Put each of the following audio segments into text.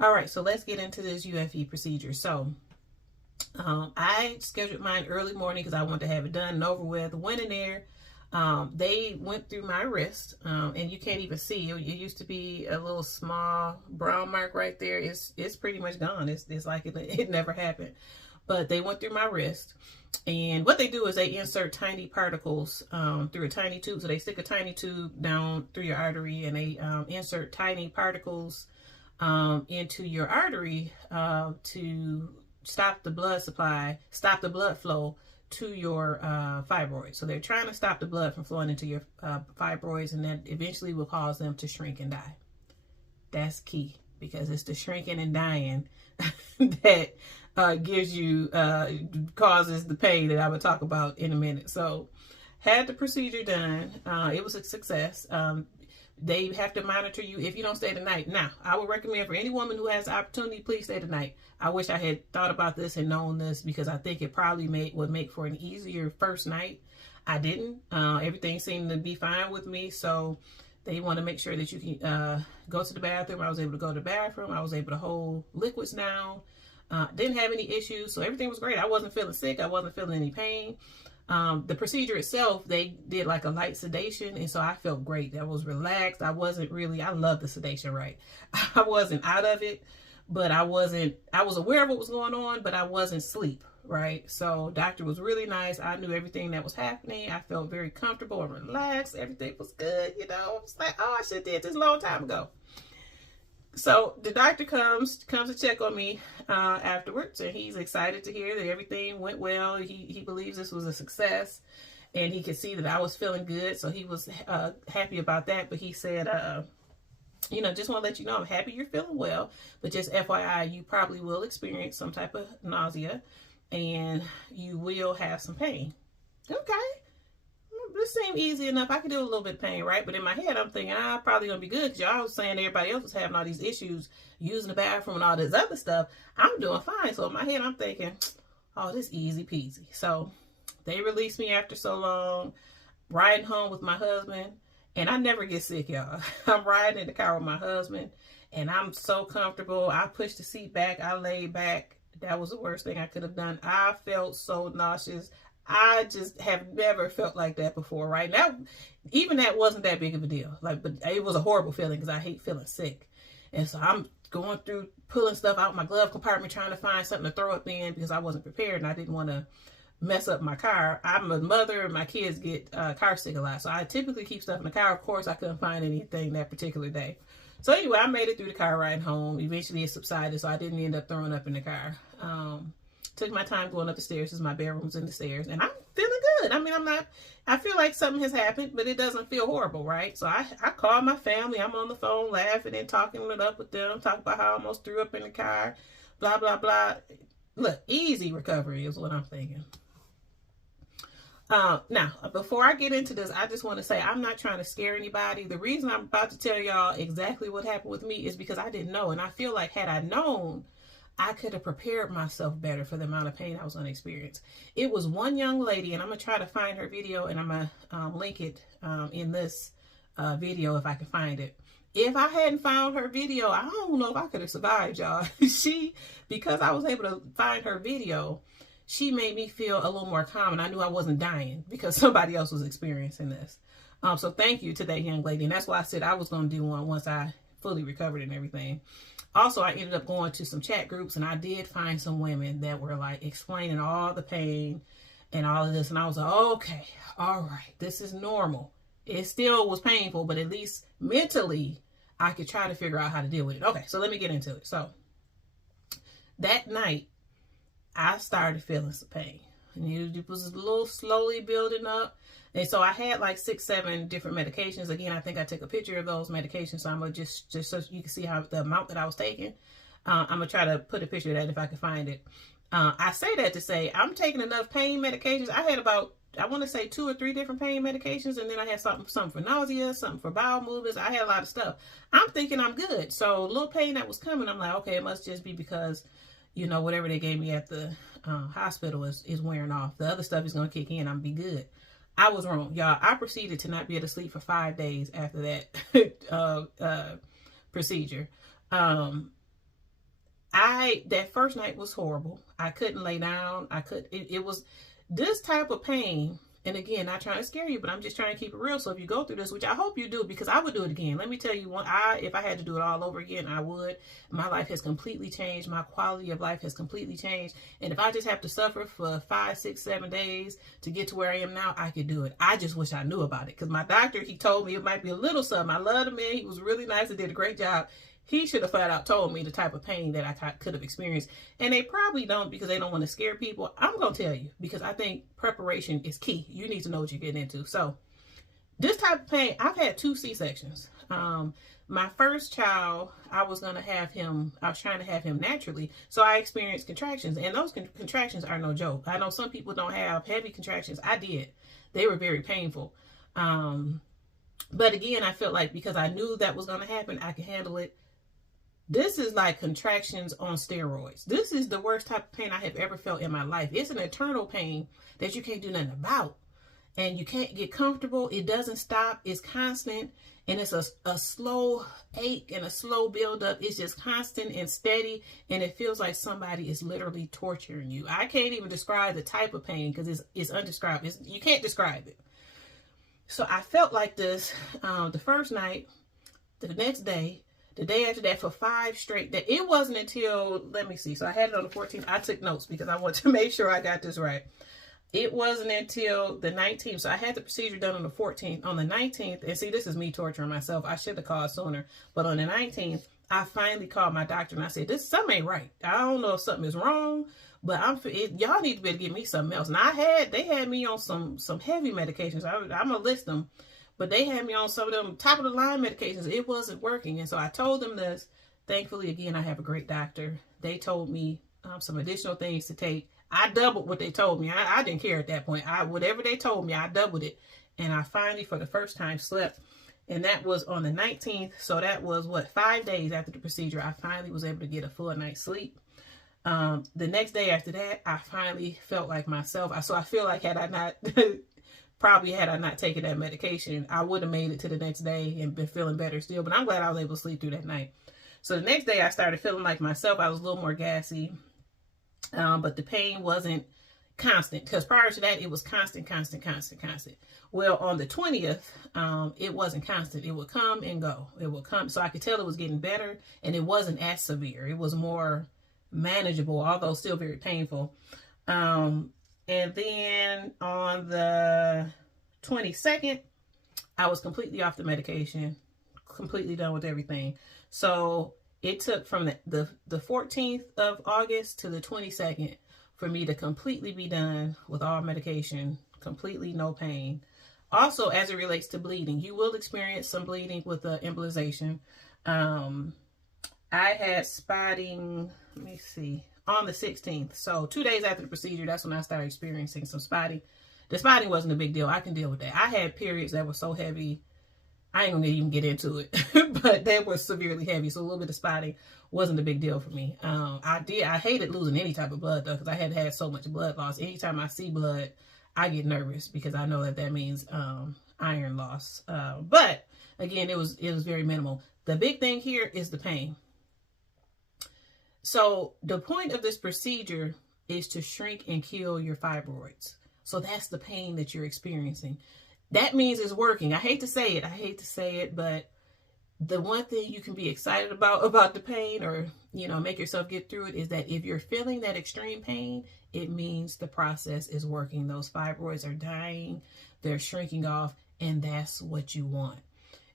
All right, so let's get into this UFE procedure. So I scheduled mine early morning because I wanted to have it done and over with. Went in there. They went through my wrist, and you can't even see. It used to be a little small brown mark right there. It's pretty much gone. It's like it never happened. But they went through my wrist, and what they do is they insert tiny particles through a tiny tube. So they stick a tiny tube down through your artery, and they insert tiny particles into your artery to stop the blood supply, stop the blood flow to your fibroids. So they're trying to stop the blood from flowing into your fibroids, and that eventually will cause them to shrink and die. That's key, because it's the shrinking and dying that gives you, causes the pain that I would talk about in a minute. So had the procedure done. It was a success. They have to monitor you if you don't stay the night. Now, I would recommend for any woman who has the opportunity, please stay the night. I wish I had thought about this and known this, because I think it probably would make for an easier first night. I didn't. Everything seemed to be fine with me. So they want to make sure that you can go to the bathroom. I was able to go to the bathroom. I was able to hold liquids down. Didn't have any issues. So everything was great. I wasn't feeling sick. I wasn't feeling any pain. The procedure itself, they did like a light sedation, and so I felt great. I was relaxed. I love the sedation, right? I wasn't out of it, but I was aware of what was going on, but I wasn't asleep, right? So doctor was really nice. I knew everything that was happening. I felt very comfortable and relaxed. Everything was good, you know. I was like, oh, I should have did this a long time ago. So the doctor comes to check on me afterwards, and he's excited to hear that everything went well. He believes this was a success, and he could see that I was feeling good, so he was happy about that. But he said, you know, just want to let you know, I'm happy you're feeling well, but just FYI, you probably will experience some type of nausea, and you will have some pain. Okay. This seemed easy enough. I could do a little bit of pain, right? But in my head, I'm thinking, probably going to be good, because y'all was saying everybody else was having all these issues using the bathroom and all this other stuff. I'm doing fine. So in my head, I'm thinking, oh, this easy peasy. So they released me after so long, riding home with my husband. And I never get sick, y'all. I'm riding in the car with my husband, and I'm so comfortable. I pushed the seat back. I laid back. That was the worst thing I could have done. I felt so nauseous. I just have never felt like that before, right? Now, even that wasn't that big of a deal. Like, but it was a horrible feeling, because I hate feeling sick. And so I'm going through, pulling stuff out my glove compartment, trying to find something to throw up in, because I wasn't prepared and I didn't want to mess up my car. I'm a mother, and my kids get car sick a lot. So I typically keep stuff in the car. Of course, I couldn't find anything that particular day. So anyway, I made it through the car ride home. Eventually it subsided, so I didn't end up throwing up in the car. Took my time going up the stairs, because my bedroom's in the stairs, and I'm feeling good. I mean, I feel like something has happened, but it doesn't feel horrible, right? So I called my family. I'm on the phone laughing and talking it up with them, talking about how I almost threw up in the car, blah, blah, blah. Look, easy recovery is what I'm thinking. Now, before I get into this, I just want to say I'm not trying to scare anybody. The reason I'm about to tell y'all exactly what happened with me is because I didn't know, and I feel like had I known, I could have prepared myself better for the amount of pain I was going to experience. It was one young lady, and I'm going to try to find her video, and I'm going to link it in this video if I can find it. If I hadn't found her video, I don't know if I could have survived, y'all. Because I was able to find her video, she made me feel a little more calm, and I knew I wasn't dying because somebody else was experiencing this. So thank you to that young lady, and that's why I said I was going to do one once I fully recovered and everything. Also, I ended up going to some chat groups, and I did find some women that were like explaining all the pain and all of this. And I was like, okay, all right, this is normal. It still was painful, but at least mentally I could try to figure out how to deal with it. Okay, so let me get into it. So that night I started feeling some pain, and it was a little slowly building up. And so I had like 6, 7 different medications. Again, I think I took a picture of those medications. So I'm going to just so you can see how the amount that I was taking. I'm going to try to put a picture of that if I can find it. I say that to say I'm taking enough pain medications. I had about, I want to say 2 or 3 different pain medications. And then I had something for nausea, something for bowel movements. I had a lot of stuff. I'm thinking I'm good. So a little pain that was coming, I'm like, okay, it must just be because, you know, whatever they gave me at the hospital is wearing off. The other stuff is going to kick in. I'm be good. I was wrong, y'all. I proceeded to not be able to sleep for 5 days after that procedure. that first night was horrible. I couldn't lay down. It was this type of pain. And again, not trying to scare you, but I'm just trying to keep it real. So if you go through this, which I hope you do, because I would do it again. Let me tell you, if I had to do it all over again, I would. My life has completely changed. My quality of life has completely changed. And if I just have to suffer for 5, 6, 7 days to get to where I am now, I could do it. I just wish I knew about it, because my doctor, he told me it might be a little something. I love the man. He was really nice and did a great job. He should have flat out told me the type of pain that I could have experienced. And they probably don't, because they don't want to scare people. I'm going to tell you, because I think preparation is key. You need to know what you're getting into. So this type of pain, I've had 2 C-sections. My first child, I was trying to have him naturally. So I experienced contractions, and those contractions are no joke. I know some people don't have heavy contractions. I did. They were very painful. But again, I felt like because I knew that was going to happen, I could handle it. This is like contractions on steroids. This is the worst type of pain I have ever felt in my life. It's an eternal pain that you can't do nothing about. And you can't get comfortable. It doesn't stop. It's constant. And it's a slow ache and a slow buildup. It's just constant and steady. And it feels like somebody is literally torturing you. I can't even describe the type of pain because it's undescribable. You can't describe it. So I felt like this the first night, the next day, the day after that, for 5 straight days. It wasn't until, let me see. So I had it on the 14th. I took notes because I want to make sure I got this right. It wasn't until the 19th. So I had the procedure done on the 14th. On the 19th, and see, this is me torturing myself. I should have called sooner. But on the 19th, I finally called my doctor and I said, something ain't right. I don't know if something is wrong, but y'all need to be able to give me something else. And they had me on some heavy medications. I'm going to list them. But they had me on some of them top of the line medications. It wasn't working. And so I told them this. Thankfully, again, I have a great doctor. They told me some additional things to take. I doubled what they told me. I didn't care at that point. Whatever they told me, I doubled it. And I finally, for the first time, slept. And that was on the 19th. So that was, 5 days after the procedure, I finally was able to get a full night's sleep. The next day after that, I finally felt like myself. So I feel like had I not taken that medication, I would have made it to the next day and been feeling better still. But I'm glad I was able to sleep through that night. So the next day I started feeling like myself. I was a little more gassy. But the pain wasn't constant, because prior to that, it was constant. Well, on the 20th, it wasn't constant. It would come and go. It would come. So I could tell it was getting better, and it wasn't as severe. It was more manageable, although still very painful. And then on the 22nd, I was completely off the medication, completely done with everything. So it took from the 14th of August to the 22nd for me to completely be done with all medication, completely no pain. Also, as it relates to bleeding, you will experience some bleeding with the embolization. I had spotting, let me see, on the 16th. So 2 days after the procedure, that's when I started experiencing some spotting. The spotting wasn't a big deal. I can deal with that. I had periods that were so heavy, I ain't gonna even get into it, but they were severely heavy. So a little bit of spotting wasn't a big deal for me. I hated losing any type of blood though, because I had so much blood loss. Anytime I see blood, I get nervous because I know that means iron loss. But again, it was very minimal. The big thing here is the pain. So the point of this procedure is to shrink and kill your fibroids. So that's the pain that you're experiencing. That means it's working. I hate to say it, but the one thing you can be excited about the pain, or, make yourself get through it, is that if you're feeling that extreme pain, it means the process is working. Those fibroids are dying, they're shrinking off, and that's what you want.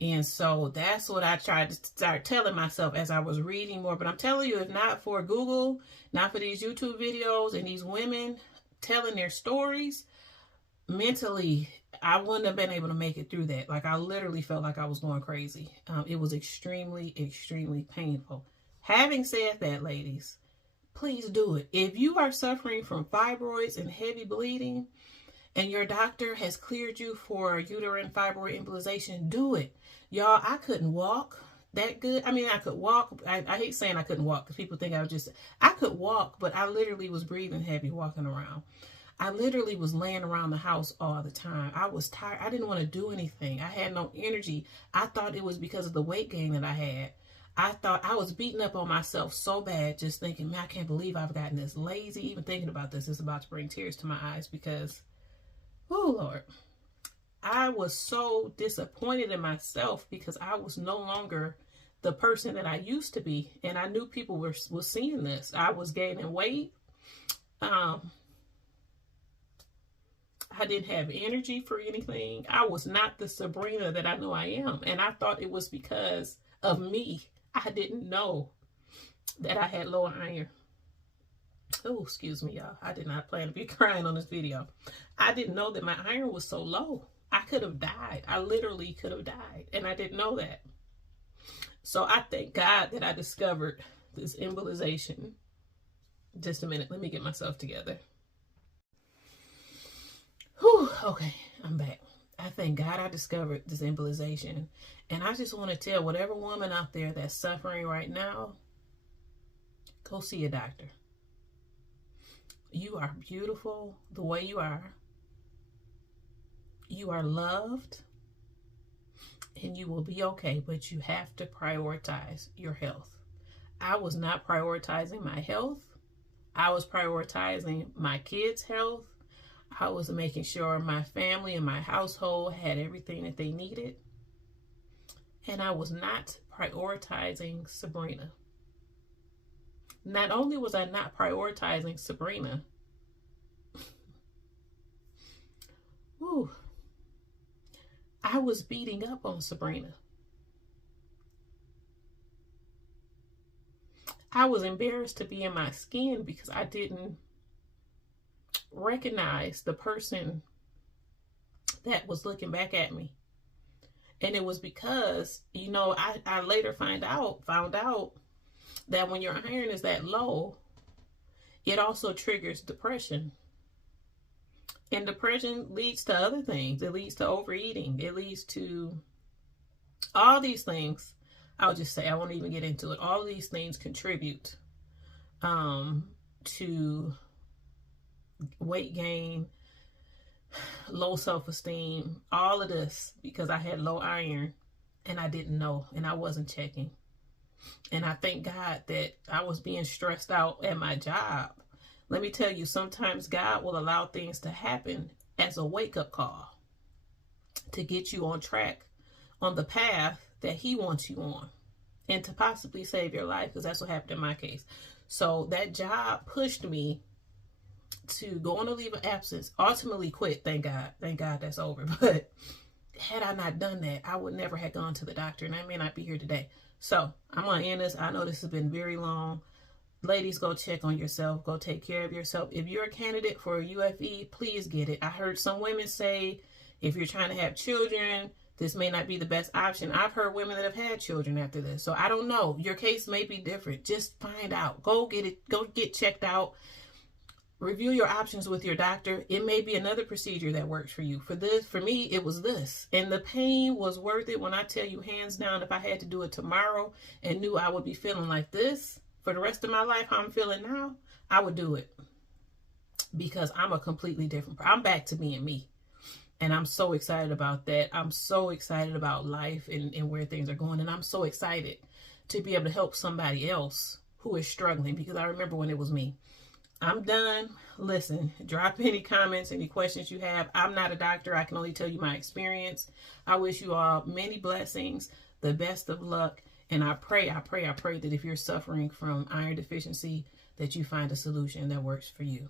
And so that's what I tried to start telling myself as I was reading more. But I'm telling you, if not for Google, not for these YouTube videos and these women telling their stories, mentally, I wouldn't have been able to make it through that. Like, I literally felt like I was going crazy. It was extremely, extremely painful. Having said that, ladies, please do it. If you are suffering from fibroids and heavy bleeding, and your doctor has cleared you for uterine fibroid embolization, do it. Y'all, I couldn't walk that good. I mean, I could walk. I hate saying I couldn't walk because people think I could walk, but I literally was breathing heavy walking around. I literally was laying around the house all the time. I was tired. I didn't want to do anything. I had no energy. I thought it was because of the weight gain that I had. I thought I was beating up on myself so bad, just thinking, man, I can't believe I've gotten this lazy. Even thinking about this is about to bring tears to my eyes because, oh Lord, I was so disappointed in myself because I was no longer the person that I used to be. And I knew people were seeing this. I was gaining weight. I didn't have energy for anything. I was not the Sabrina that I know I am. And I thought it was because of me. I didn't know that I had low iron. Oh, excuse me, y'all. I did not plan to be crying on this video. I didn't know that my iron was so low. I could have died. I literally could have died. And I didn't know that. So I thank God that I discovered this embolization. Just a minute. Let me get myself together. Whew, okay, I'm back. I thank God I discovered this embolization. And I just want to tell whatever woman out there that's suffering right now, go see a doctor. You are beautiful the way you are. You are loved. And you will be okay, but you have to prioritize your health. I was not prioritizing my health. I was prioritizing my kids' health. I was making sure my family and my household had everything that they needed. And I was not prioritizing Sabrina. Not only was I not prioritizing Sabrina, whew, I was beating up on Sabrina. I was embarrassed to be in my skin because I didn't recognize the person that was looking back at me. And it was because, you know, I later found out that when your iron is that low, it also triggers depression. And depression leads to other things. It leads to overeating. It leads to all these things. I'll just say, I won't even get into it. All of these things contribute to weight gain, low self-esteem, all of this because I had low iron and I didn't know and I wasn't checking. And I thank God that I was being stressed out at my job. Let me tell you, sometimes God will allow things to happen as a wake-up call to get you on track, on the path that he wants you on, and to possibly save your life, because that's what happened in my case. So that job pushed me to go on a leave of absence, ultimately quit, thank God. Thank God that's over. But had I not done that, I would never have gone to the doctor, and I may not be here today. So I'm going to end this. I know this has been very long. Ladies, go check on yourself. Go take care of yourself. If you're a candidate for a UFE, please get it. I heard some women say, if you're trying to have children, this may not be the best option. I've heard women that have had children after this. So I don't know. Your case may be different. Just find out. Go get it. Go get checked out. Review your options with your doctor. It may be another procedure that works for you. For me, it was this. And the pain was worth it. When I tell you, hands down, if I had to do it tomorrow and knew I would be feeling like this for the rest of my life, how I'm feeling now, I would do it. Because I'm a completely different person. I'm back to being me. And I'm so excited about that. I'm so excited about life and where things are going. And I'm so excited to be able to help somebody else who is struggling. Because I remember when it was me. I'm done. Listen, drop any comments, any questions you have. I'm not a doctor. I can only tell you my experience. I wish you all many blessings, the best of luck. And I pray that if you're suffering from iron deficiency, that you find a solution that works for you.